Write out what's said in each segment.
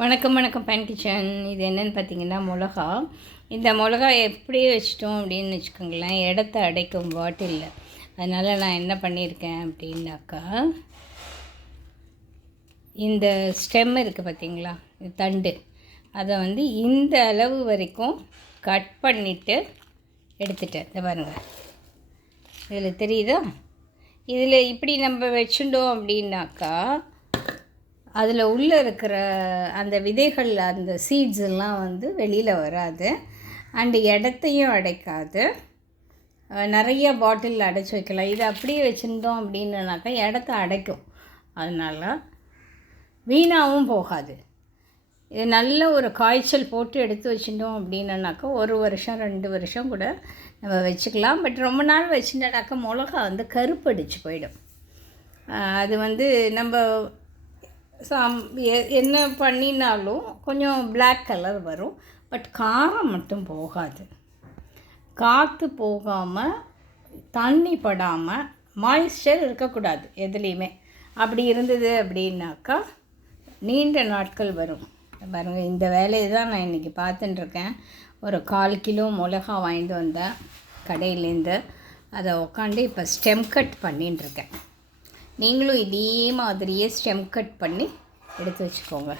வணக்கம் வணக்கம் pan kitchen. இது என்னென்னு பார்த்தீங்கன்னா மிளகா. இந்த மிளகா எப்படி வச்சிட்டோம் அப்படின்னு வச்சுக்கோங்களேன், இடத்த அடைக்கும் பாட்டிலில். அதனால் நான் என்ன பண்ணியிருக்கேன் அப்படின்னாக்கா, இந்த ஸ்டெம் இருக்குது பார்த்தீங்களா, இது தண்டு, அதை வந்து இந்த அளவு வரைக்கும் கட் பண்ணிவிட்டு எடுத்துட்டேன். இதை பாருங்கள், இதில் தெரியுதா? இதில் இப்படி நம்ம வச்சுட்டோம் அப்படின்னாக்கா அதில் உள்ளே இருக்கிற அந்த விதைகள், அந்த சீட்ஸ் எல்லாம் வந்து வெளியில் வராது. அண்டு இடத்தையும் அடைக்காது. நிறைய பாட்டிலில் அடைச்சி வைக்கலாம். இதை அப்படியே வச்சுருந்தோம் அப்படின்னாக்கா இடத்த அடைக்கும். அதனால் வீணாகவும் போகாது. இது நல்ல ஒரு காய்ச்சல் போட்டு எடுத்து வச்சுட்டோம் அப்படின்னாக்கா 1 வருஷம் 2 வருஷம் கூட நம்ம வச்சுக்கலாம். பட் ரொம்ப நாள் வச்சுட்டாக்கா மிளகா வந்து கருப்படிச்சு போயிடும். அது வந்து நம்ம என்ன பண்ணினாலும் கொஞ்சம் பிளாக் கலர் வரும். பட் காரம் மட்டும் போகாது. காற்று போகாமல், தண்ணி படாமல், மாய்ஸ்சர் இருக்கக்கூடாது எதுலேயுமே. அப்படி இருந்தது அப்படின்னாக்கா நீண்ட நாட்கள் வரும். பாருங்கள், இந்த வேலையை தான் நான் இன்றைக்கி பார்த்துட்டுருக்கேன். ஒரு 1/4 கிலோ மிளகா வாங்கிட்டு வந்தேன் கடையிலேருந்து. அதை உட்காந்து இப்போ ஸ்டெம் கட் பண்ணிட்டுருக்கேன். நீங்களும் இதே மாதிரியே ஸ்டெம் கட் பண்ணி எடுத்து வச்சுக்கோங்க.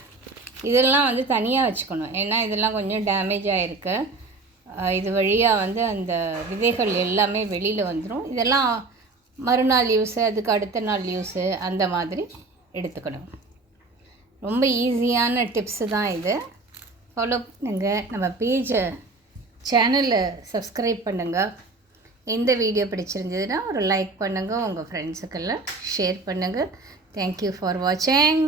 இதெல்லாம் வந்து தனியாக வச்சுக்கணும், ஏன்னா இதெல்லாம் கொஞ்சம் டேமேஜ் ஆகிருக்கு. இது வழியாக வந்து அந்த விதைகள் எல்லாமே வெளியில் வந்துடும். இதெல்லாம் மறுநாள் யூஸு, அதுக்கு அடுத்த நாள் யூஸு, அந்த மாதிரி எடுத்துக்கணும். ரொம்ப ஈஸியான டிப்ஸு தான் இது. ஃபாலோ பண்ணுங்கள். நம்ம பேஜை, சேனலை சப்ஸ்கிரைப் பண்ணுங்கள். இந்த வீடியோ பிடிச்சிருந்ததுன்னா ஒரு லைக் பண்ணுங்கள். உங்கள் ஃப்ரெண்ட்ஸுக்கெல்லாம் ஷேர் பண்ணுங்கள். தேங்க்யூ ஃபார் வாட்சிங்.